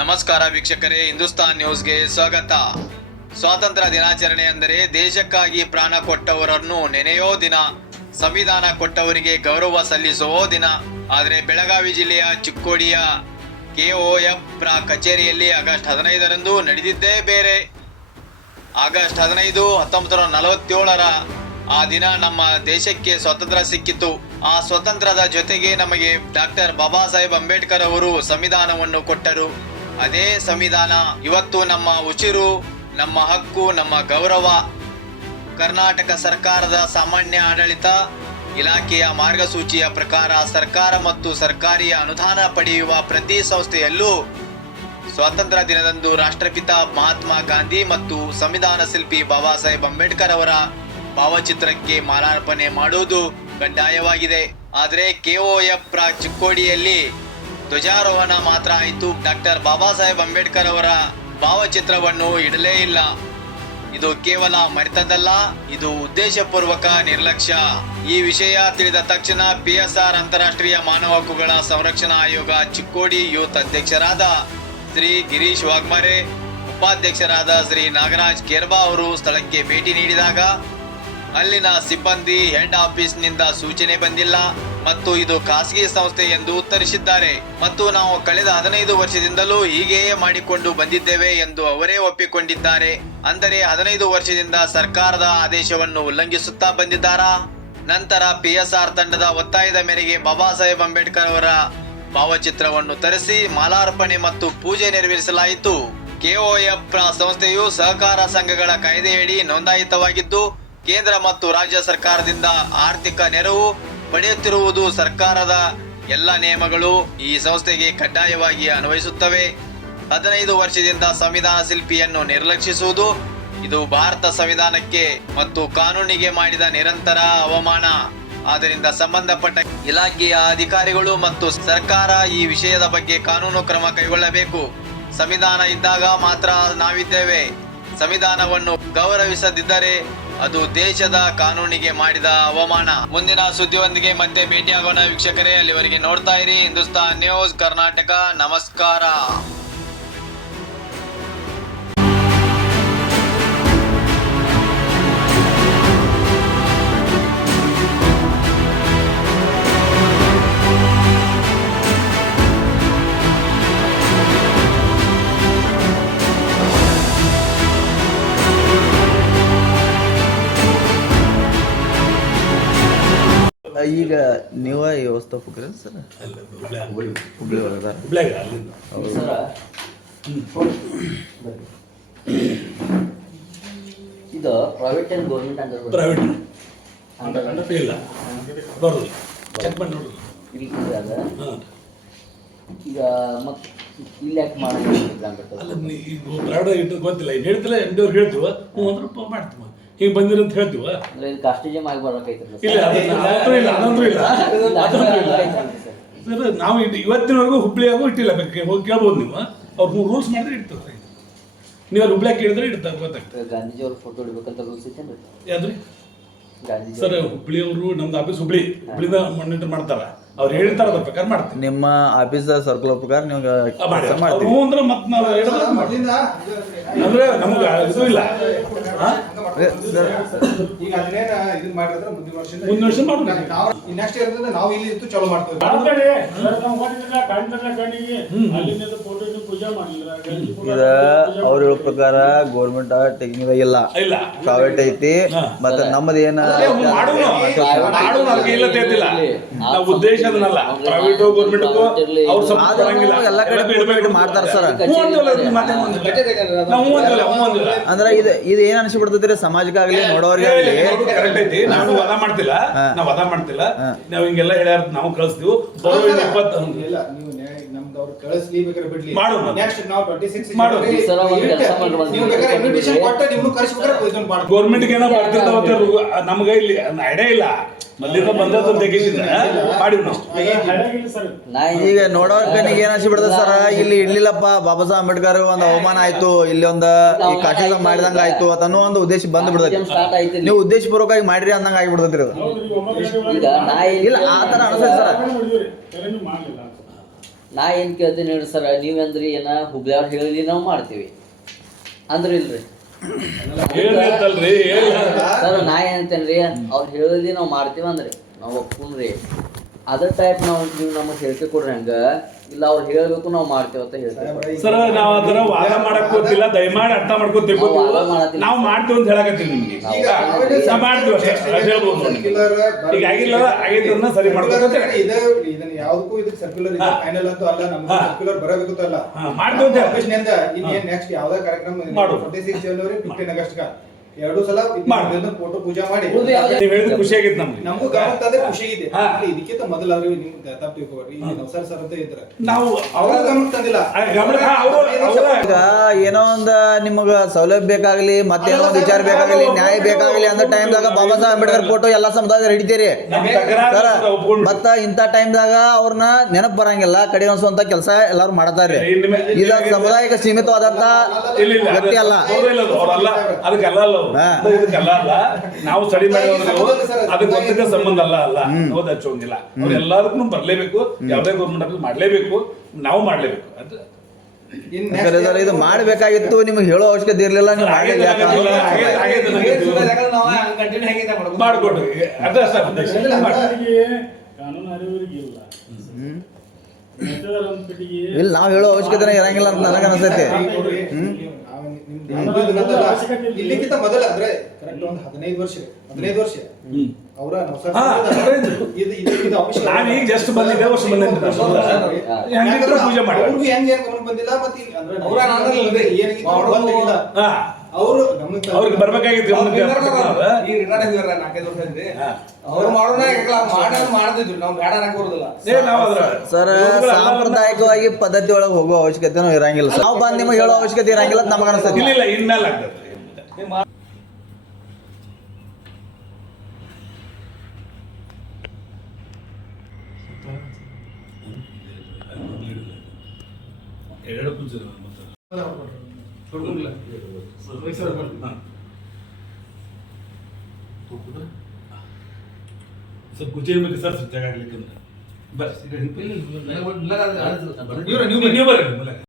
ನಮಸ್ಕಾರ ವೀಕ್ಷಕರೇ, ಹಿಂದೂಸ್ತಾನ್ ನ್ಯೂಸ್ಗೆ ಸ್ವಾಗತ. ಸ್ವಾತಂತ್ರ್ಯ ದಿನಾಚರಣೆ ಅಂದರೆ ದೇಶಕ್ಕಾಗಿ ಪ್ರಾಣ ಕೊಟ್ಟವರನ್ನು ನೆನೆಯೋ ದಿನ, ಸಂವಿಧಾನ ಕೊಟ್ಟವರಿಗೆ ಗೌರವ ಸಲ್ಲಿಸುವ ದಿನ. ಆದರೆ ಬೆಳಗಾವಿ ಜಿಲ್ಲೆಯ ಚಿಕ್ಕೋಡಿಯ KOF ಕಚೇರಿಯಲ್ಲಿ ಆಗಸ್ಟ್ 15ರಂದು ನಡೆದಿದ್ದೇ ಬೇರೆ. ಆಗಸ್ಟ್ 15, 1947ರ ಆ ದಿನ ನಮ್ಮ ದೇಶಕ್ಕೆ ಸ್ವಾತಂತ್ರ್ಯ ಸಿಕ್ಕಿತು. ಆ ಸ್ವಾತಂತ್ರ್ಯದ ಜೊತೆಗೆ ನಮಗೆ ಡಾಕ್ಟರ್ ಬಾಬಾ ಸಾಹೇಬ್ ಅಂಬೇಡ್ಕರ್ ಅವರು ಸಂವಿಧಾನವನ್ನು ಕೊಟ್ಟರು. ಅದೇ ಸಂವಿಧಾನ ಇವತ್ತು ನಮ್ಮ ಉಸಿರು, ನಮ್ಮ ಹಕ್ಕು, ನಮ್ಮ ಗೌರವ. ಕರ್ನಾಟಕ ಸರ್ಕಾರದ ಸಾಮಾನ್ಯ ಆಡಳಿತ ಇಲಾಖೆಯ ಮಾರ್ಗಸೂಚಿಯ ಪ್ರಕಾರ ಸರ್ಕಾರ ಮತ್ತು ಸರ್ಕಾರಿ ಅನುದಾನ ಪಡೆಯುವ ಪ್ರತಿ ಸಂಸ್ಥೆಯಲ್ಲೂ ಸ್ವಾತಂತ್ರ್ಯ ದಿನದಂದು ರಾಷ್ಟ್ರಪಿತ ಮಹಾತ್ಮ ಗಾಂಧಿ ಮತ್ತು ಸಂವಿಧಾನ ಶಿಲ್ಪಿ ಬಾಬಾ ಸಾಹೇಬ್ ಅಂಬೇಡ್ಕರ್ ಅವರ ಭಾವಚಿತ್ರಕ್ಕೆ ಮಾಲಾರ್ಪಣೆ ಮಾಡುವುದು ಕಡ್ಡಾಯವಾಗಿದೆ. ಆದರೆ KOF ಚಿಕ್ಕೋಡಿಯಲ್ಲಿ ಧ್ವಜಾರೋಹಣ ಮಾತ್ರ ಆಯಿತು. ಡಾಕ್ಟರ್ ಬಾಬಾ ಸಾಹೇಬ್ ಅಂಬೇಡ್ಕರ್ ಅವರ ಭಾವಚಿತ್ರವನ್ನು ಇಡಲೇ ಇಲ್ಲ. ಇದು ಕೇವಲ ಮರೆತದ್ದಲ್ಲ, ಇದು ಉದ್ದೇಶಪೂರ್ವಕ ನಿರ್ಲಕ್ಷ್ಯ. ಈ ವಿಷಯ ತಿಳಿದ ತಕ್ಷಣ PSR ಅಂತಾರಾಷ್ಟ್ರೀಯ ಮಾನವ ಹಕ್ಕುಗಳ ಸಂರಕ್ಷಣಾ ಆಯೋಗ ಚಿಕ್ಕೋಡಿ ಯೂತ್ ಅಧ್ಯಕ್ಷರಾದ ಶ್ರೀ ಗಿರೀಶ್ ವಾಗ್ಮರೆ, ಉಪಾಧ್ಯಕ್ಷರಾದ ಶ್ರೀ ನಾಗರಾಜ್ ಕೇರ್ಬಾ ಅವರು ಸ್ಥಳಕ್ಕೆ ಭೇಟಿ ನೀಡಿದಾಗ ಅಲ್ಲಿನ ಸಿಬ್ಬಂದಿ ಹೆಡ್ ಆಫೀಸ್ನಿಂದ ಸೂಚನೆ ಬಂದಿಲ್ಲ ಮತ್ತು ಇದು ಖಾಸಗಿ ಸಂಸ್ಥೆ ಎಂದು ಉತ್ತರಿಸಿದ್ದಾರೆ. ಮತ್ತು ನಾವು ಕಳೆದ 15 ವರ್ಷದಿಂದಲೂ ಹೀಗೆಯೇ ಮಾಡಿಕೊಂಡು ಬಂದಿದ್ದೇವೆ ಎಂದು ಅವರೇ ಒಪ್ಪಿಕೊಂಡಿದ್ದಾರೆ. ಅಂದರೆ 15 ವರ್ಷದಿಂದ ಸರ್ಕಾರದ ಆದೇಶವನ್ನು ಉಲ್ಲಂಘಿಸುತ್ತಾ ಬಂದಿದ್ದಾರಾ? ನಂತರ PSR ತಂಡದ ಒತ್ತಾಯದ ಮೇರೆಗೆ ಬಾಬಾ ಸಾಹೇಬ್ ಅಂಬೇಡ್ಕರ್ ಅವರ ಭಾವಚಿತ್ರವನ್ನು ತರಿಸಿ ಮಾಲಾರ್ಪಣೆ ಮತ್ತು ಪೂಜೆ ನೆರವೇರಿಸಲಾಯಿತು. KOF ಸಂಸ್ಥೆಯು ಸಹಕಾರ ಸಂಘಗಳ ಕಾಯ್ದೆಯಡಿ ನೋಂದಾಯಿತವಾಗಿದ್ದು ಕೇಂದ್ರ ಮತ್ತು ರಾಜ್ಯ ಸರ್ಕಾರದಿಂದ ಆರ್ಥಿಕ ನೆರವು ಪಡೆಯುತ್ತಿರುವುದು. ಸರ್ಕಾರದ ಎಲ್ಲ ನಿಯಮಗಳು ಈ ಸಂಸ್ಥೆಗೆ ಕಡ್ಡಾಯವಾಗಿ ಅನ್ವಯಿಸುತ್ತವೆ. 15 ವರ್ಷದಿಂದ ಸಂವಿಧಾನ ಶಿಲ್ಪಿಯನ್ನು ನಿರ್ಲಕ್ಷಿಸುವುದು ಇದು ಭಾರತ ಸಂವಿಧಾನಕ್ಕೆ ಮತ್ತು ಕಾನೂನಿಗೆ ಮಾಡಿದ ನಿರಂತರ ಅವಮಾನ. ಆದ್ದರಿಂದ ಸಂಬಂಧಪಟ್ಟ ಇಲಾಖೆಯ ಅಧಿಕಾರಿಗಳು ಮತ್ತು ಸರ್ಕಾರ ಈ ವಿಷಯದ ಬಗ್ಗೆ ಕಾನೂನು ಕ್ರಮ ಕೈಗೊಳ್ಳಬೇಕು. ಸಂವಿಧಾನ ಇದ್ದಾಗ ಮಾತ್ರ ನಾವಿದ್ದೇವೆ. ಸಂವಿಧಾನವನ್ನು ಗೌರವಿಸದಿದ್ದರೆ ಅದು ದೇಶದ ಕಾನೂನಿಗೆ ಮಾಡಿದ ಅವಮಾನ. ಮುಂದಿನ ಸುದ್ದಿಯೊಂದಿಗೆ ಮತ್ತೆ ಭೇಟಿಯಾಗೋಣ ವೀಕ್ಷಕರೇ. ಅಲ್ಲಿವರೆಗೆ ನೋಡ್ತಾ ಇರಿ ಹಿಂದೂಸ್ತಾನ್ ನ್ಯೂಸ್ ಕರ್ನಾಟಕ. ನಮಸ್ಕಾರ. ಈಗ ನೀವ ವ್ಯವಸ್ಥಾಪಕರ ಸರ್? ಹುಬ್ಳಿ ಒಳಗ ಇದು private and government under private ಇಲ್ಲ ಬರೋದು ಚೆಕ್ ಮಾಡಿ ನೋಡೋದು ಈಗ ಮತ್ತೆ ಇಲ್ಲಿ ಯಾಕೆ ಮಾಡಿಲ್ಲ ಅಲ್ಲ ಈಗ ಪ್ರೈವೇಟ್ ಇಟ್ಟು ಗೊತ್ತಿಲ್ಲ ಈಗ ಹೇಳ್ತಿಲ್ಲ ಎಂಟವ್ರಿಗೆ ಹೇಳ್ತೀವ ಹ್ಞೂ ಅಂದ್ರೆ ಮಾಡ್ತೀವ ಹಿಂಗೆ ಬಂದಿರ ಅಂತ ಹೇಳ್ತೀವ. ಅಂದ್ರೆ ಇದು ಕಾಸ್ಟೇಜಮ್ ಆಗಿ ಬರ್ಬೇಕಾಯ್ತಲ್ಲ ಇಲ್ಲ ಅದಂತೂ ಇಲ್ಲ ಸರ್. ನಾವು ಇವತ್ತಿನವರೆಗೂ ಹುಬ್ಳಿಯಾಗೂ ಇಟ್ಟಿಲ್ಲ, ಬೇಕು ಹೋಗಿ ಕೇಳ್ಬೋದು ನೀವು. ಅವ್ರು ರೂಲ್ಸ್ ಮಾಡಿದ್ರೆ ಇಡ್ತಾರೆ. ನೀವು ಅಲ್ಲಿ ಹುಬ್ಳಿಯಾಗ ಕೇಳಿದ್ರೆ ಇಡ್ತಾರೆ, ಗೊತ್ತಾಗ್ತದೆ. ಗಾಂಧೀಜಿ ಅವ್ರ ಫೋಟೋ ಇಡ್ಬೇಕಂತ ರೂಲ್ಸ್ ಐತೇನ್ರಿ? ಯಾವ್ದ್ರಿ ಗಾಂಧೀಜಿ ಸರ್? ಹುಬ್ಳಿಯವರು ನಮ್ದು ಆಫೀಸ್ ಹುಬ್ಳಿದ ಮಾನಿಟರ್ ಮಾಡ್ತಾರ. ಅವ್ರು ಹೇಳ್ತಾರ ಅದ್ರ ಪ್ರಕಾರ ಮಾಡ್ತೀವಿ. ನಿಮ್ಮ ಆಫೀಸ್ ಸರ್ಕಲ್ ಪ್ರಕಾರ ನೀವು ಕೆಲಸ ಮಾಡ್ತೀವಿ ಅಂದ್ರೆ ಮತ್ತೆ ನಾವು ಅಂದ್ರೆ ನಮ್ಗೆ ಇದು ಇಲ್ಲ. ಮುಂದಿನ ವರ್ಷ ಮಾಡ್ತೀವಿ. ನೆಕ್ಸ್ಟ್ ಇಯರ್ ನಾವು ಇಲ್ಲಿ ಇತ್ತು ಚಲೋ ಮಾಡ್ತೀವಿ. ಇದ ಅವ್ರ ಹೇಳೋ ಪ್ರಕಾರ ಗೌರ್ಮೆಂಟ್ ಟೆಕ್ನಿಕ್ ಇಲ್ಲ, ಪ್ರೈವೇಟ್ ಐತಿ. ಮತ್ತೆ ನಮ್ಮದು ಏನ ಉದ್ದೇಶ ಅದನ್ನಲ್ಲ. ಪ್ರೈವೇಟ್ ಗೌರ್ಮೆಂಟ್ ಎಲ್ಲ ಕಡೆ ಮಾಡ್ತಾರ ಸರ್. ಅಂದ್ರೆ ಇದು ಏನ್ ಅನ್ಸಿಬಿಡ್ತೈತ್ರಿ ಸಮಾಜಕ್ಕಾಗ್ಲಿ ನೋಡೋರ್ಗಾಗ್ಲಿ. ಕರೆಕ್ಟ್ ಐತಿ. ನಾವು ವಾದ ಮಾಡ್ತಿಲ್ಲ, ನಾವ್ ಹಿಂಗೆಲ್ಲ ಹೇಳ್ಯಾರ, ನಾವು ಕಳಿಸ್ತೀವಿ. ನಮ್ದವ್ರು ಕಳಿಸ್ಲಿ ಬೇಕಾದ್ರೆ ಬಿಡ್ಲಿ. ಮಾಡೋಣ. ನೆಕ್ಸ್ಟ್ ನಾವು 26 ಮಾಡೋಣ. ನೀವು ಬೇಕಾದ್ರೆ ಇನ್ವಿಟೇಷನ್ ಕೊಟ್ಟು ನಿಮ್ಮನ್ನು ಕಳಿಸ್ಬೇಕಾದ್ರೆ ಇದನ್ನ ಮಾಡಿ. ಗೌರ್ಮೆಂಟ್ಗೆ ಏನೋ ಬರ್ತಿರ್ತಾವ, ನಮ್ಗೆ ಇಲ್ಲಿ ಐಡಿಯಾ ಇಲ್ಲ. ಮಲ್ಲಿಂದ ಬಂದದ್ದು ತೆಗಿಸಿದ್ರೆ ಮಾಡಿವ್ ನಾವು. ಈಗ ನೋಡೋರ್ ಕಣ್ಣಿಗೆ ಏನ್ ಅನ್ಸಿಬಿಡ್ತದೆ ಸರ್, ಇಲ್ಲಿ ಇಡ್ಲಿಲ್ಲಪ್ಪ ಬಾಬಾ ಸಾಹೇಬ್ ಅಂಬೇಡ್ಕರ್ ಒಂದು ಅವಮಾನ ಆಯ್ತು, ಇಲ್ಲಿ ಒಂದು ಈ ಕಾಶಿದ ಮಾಡಿದಂಗ ಆಯ್ತು ಅನ್ನೋ ಒಂದು ಉದ್ದೇಶ ಬಂದ್ ಬಿಡ್ತೈತಿ. ನೀವು ಉದ್ದೇಶ ಪೂರ್ವಕವಾಗಿ ಮಾಡಿರಿ ಅಂದಂಗ ಆಗಿಬಿಡ್ತೈತ್ರಿ ಅದು. ಇಲ್ಲ ಆ ತರ ಅನ್ಸೈತಿ ಸರ್. ನಾ ಏನು ಕೇಳ್ತೀನಿ ಹೇಳಿ ಸರ್, ನೀವಂದ್ರಿ ಏನ ಹುಬ್ಳಿಯವ್ರು ಹೇಳಿ ನಾವು ಮಾಡ್ತೀವಿ ಅಂದ್ರೆ ಇಲ್ರಿ ಹೇಳ್ತಲ್ರಿ ಸರ್. ನಾ ಏನಂತೇನ್ರಿ, ಅವ್ರು ಹೇಳಿ ನಾವು ಮಾಡ್ತೀವಿ ಅಂದ್ರೆ ನಾವು ಒಪ್ಕೊಂಡ್ರಿ. ಅದ್ರ ಟೈಪ್ ನೀವು ನಮಗೆ ಹೇಳಿಕೆ ಕೊಡ್ರಿ ಹಂಗ, ಇಲ್ಲ ಅವ್ರು ಹೇಳ್ಬೇಕು ನಾವು ಮಾಡ್ತೇವೆ ಅಂತ ಹೇಳ್ತೀವಿ ಸರ್. ನಾವ್ ಅದರ ವಾದ ಮಾಡಕ್ ಗೊತ್ತಿಲ್ಲ, ದಯಮಾಡಿ ಅರ್ಥ ಮಾಡ್ಕೊತೀವಿ. ನಾವು ಮಾಡ್ತೀವಿ ಅಂತ ಹೇಳಕತ್ತೀವಿ ನಿಮ್ಗೆ, ನಾವು ಮಾಡ್ತೀವಿ ಅಷ್ಟೇ ಅದ್ ಹೇಳ್ಬೋದು ನೋಡಿ. ಈಗ ಆಗಿಲ್ಲ ಆಗೈತೆ ಅದನ್ನ ಸರಿ ಮಾಡ್ಬೇಕು ಇದನ್ನ ಯಾವ್ದಕ್ಕೂ ಇದಕ್ಕೆ ಸರ್ಕ್ಯುಲರ್ ಫೈನಲ್ ಅಂತೂ ಅಲ್ಲ, ನಮ್ಗೆ ಸರ್ಕ್ಯುಲರ್ ಬರಬೇಕು ಅಲ್ಲ. ಮಾಡ್ತೀವಿ ಅಂತ ಹೇಳಿ. ಇನ್ನೇನ್ ನೆಕ್ಸ್ಟ್ ಯಾವ್ದಾ ಕಾರ್ಯಕ್ರಮ ಮಾಡು. 26 ಜನವರಿ 15 ಆಗಸ್ಟ್ ಎರಡು ಸಲ ಫೋಟೋ ಪೂಜಾ ಮಾಡಿ ನೀವ್ ಹೇಳಿದ್ರೆ ಖುಷಿ ಆಗಿತ್ತು ನಮ್ಗೆ. ನಮಗೂ ಗಮನ ತಂದ್ರೆ ಖುಷಿ ಇದೆ. ಇದಕ್ಕಿಂತ ಮೊದಲಾದ್ರೆ ನಿಮ್ ತಪ್ಪು ತಿಳ್ಕೊಬೇಡ್ರಿ. ಇಲ್ಲಿ ನವಸಾರ್ ಸರ್ ಅಂತ ಇದ್ರೆ ನಾವು ಅವ್ರ ಗಮನ ತಂದಿಲ್ಲ. ಈಗ ಏನೋ ಒಂದ್ ನಿಮಗ ಸೌಲಭ್ಯ ಬೇಕಾಗ್ಲಿ, ಮತ್ತೇನೋ ಒಂದ್ ವಿಚಾರ ಬೇಕಾಗ್ಲಿ, ನ್ಯಾಯ ಬೇಕಾಗ್ಲಿ ಅಂದ ಟೈಮ್ದಾಗ ಬಾಬಾ ಸಾಹೇಬ್ ಅಂಬೇಡ್ಕರ್ ಫೋಟೋ ಎಲ್ಲಾ ಸಮುದಾಯದ ಹಿಡಿತೀರಿ ಸರ್. ಮತ್ತ ಇಂಥ ಟೈಮ್ದಾಗ ಅವ್ರನ್ನ ನೆನಪು ಬರಂಗಿಲ್ಲ, ಕಡೆ ಅನ್ಸುವಂತ ಕೆಲಸ ಎಲ್ಲಾರು ಮಾಡತಾರ್ರಿ. ಇದ ಸಮುದಾಯಕ್ಕೆ ಸೀಮಿತವಾದಂತ ವ್ಯಕ್ತಿ ಅಲ್ಲ. ಅದಕ್ಕೆಲ್ಲ ಅಲ್ಲ, ಇದಕ್ಕೆಲ್ಲ ಅಲ್ಲ. ನಾವು ಸ್ಟಡಿ ಮಾಡಿದವರು ಅದಕ್ಕೆ ಒಂದಕ್ಕೆ ಸಂಬಂಧ ಅಲ್ಲ ಹೌದು ಹಚ್ಚೋಂಗಿಲ್ಲ. ಅವ್ರು ಎಲ್ಲದಕ್ಕೂ ಬರ್ಲೇಬೇಕು, ಯಾವುದೇ ಗೌರ್ಮೆಂಟ್ ಮಾಡ್ಲೇಬೇಕು, ನಾವು ಮಾಡ್ಲೇಬೇಕು. ಅದು ಇದು ಮಾಡ್ಬೇಕಾಗಿತ್ತು, ನಿಮ್ಗೆ ಹೇಳೋ ಅವಶ್ಯಕತೆ ಇರ್ಲಿಲ್ಲ, ನೀವು ಮಾಡಿಲ್ಲ. ಮಾಡ್ಕೊಡ್ರಿ ಅದೇ ಸರ್. ಕಾನೂನು ಅರಿವರಿಗೆ ಇಲ್ಲ, ಇಲ್ಲ ನಾವ್ ಹೇಳೋ ಅವಶ್ಯಕತೆ ಇರಂಗಿಲ್ಲ ಅಂತ ನನಗೆ ಅನಿಸ್ತೈತಿ. ಇಲ್ಲಿಕ್ಕಿಂತ ಮೊದಲ ಅಂದ್ರೆ ಕರೆಕ್ಟ್ ಒಂದು 15 ವರ್ಷ ಅವರ ನಾನೀಗ ಜಸ್ಟ್ ಬಂದಿದ್ದೆ, ವರ್ಷ ಬಂದಿದ್ದೆ ಪೂಜೆ ಮಾಡಿ ಅವ್ರಿಗೂ ಹೆಂಗ್ ಏನ್ ಗಮನ ಬಂದಿಲ್ಲ. ಮತ್ತೆ ಅವರು ಅವ್ರಿಗೆ ಬರ್ಬೇಕಾಗಿತ್ತು ಗಮನಕ್ಕೆ. ಸರ್, ಸಾಂಪ್ರದಾಯಿಕವಾಗಿ ಪದ್ಧತಿ ಒಳಗೆ ಹೋಗೋ ಅವಶ್ಯಕತೆನೂ ಇರಂಗಿಲ್ಲ. ನಾವು ಬಂದ್ ನಿಮಗೆ ಹೇಳೋ ಅವಶ್ಯಕತೆ ಇರಂಗಿಲ್ಲ ಅಂತ ನಮಗ ಅನಿಸ್ತೈತಿ. ಇಲ್ಲ ಇನ್ಮೇಲೆ ಆಗ್ತದೆ. ಸರ್ ಕುರ್ಚಿ ಬಗ್ಗೆ ಸರ್ ಜಾಗ ಆಗ್ಲಿಕ್ಕೆ ಬರ್ರಿ ನೀವು ಬರ್ರಿ.